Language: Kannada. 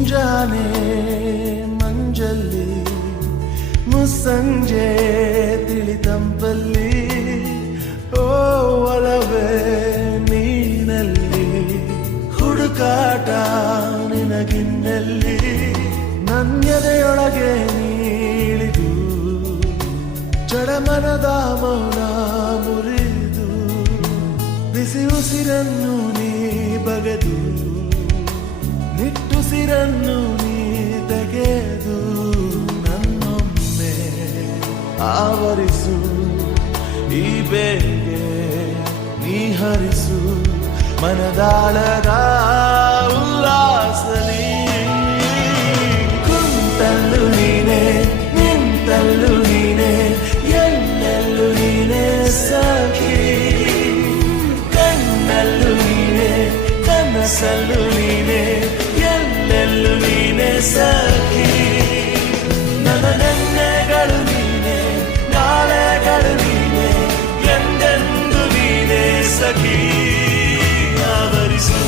ಮುಂಜಾನೆ ಮಂಜಲ್ಲಿ ಮುಸ್ಸಂಜೆ ತಿಳಿತಂಪಲ್ಲಿ ಓ ಒಲವೇ ನೀನಲ್ಲಿ ಹುಡುಕಾಟ ನಿನಗಿನ್ನಲ್ಲಿ ನನ್ಯದೆಯೊಳಗೆ ನೀಳಿದು ಜಡಮನದ ಮೌನ ಮುರಿದು ಬಿಸಿ ಉಸಿರನ್ನು ನೀ ಬಗೆದು ನಿಟ್ಟುಸಿರನ್ನು ನೀ ತೆಗೆದು ನನ್ನೊಮ್ಮೆ ಆವರಿಸು ಈ ಬೇಗೆ ನೀ ಹರಿಸು ಮನದಾಳದ ಉಲ್ಲಾಸಲಿ ಕುಂತಲ್ಲು ನೀನೆ ನಿಂತಲ್ಲು ನೀನೆ ಎಲ್ಲೆಲ್ಲೂ ನೀನೆ ಸಖಿ ಕಣ್ಣಲ್ಲೂ ನೀನೆ ಕನಸಲ್ಲೂ ನೀನೆ ಎಲ್ಲೆಲ್ಲೂ ನೀನೆ ಸಖಿ ನನ್ನ ನೆನ್ನೆಗಳು ನೀನೆ ನಾಳೆಗಳು ನೀನೆ ಎಂದೆಂದು ನೀನೆ ಸಖಿ ಆವರಿಸು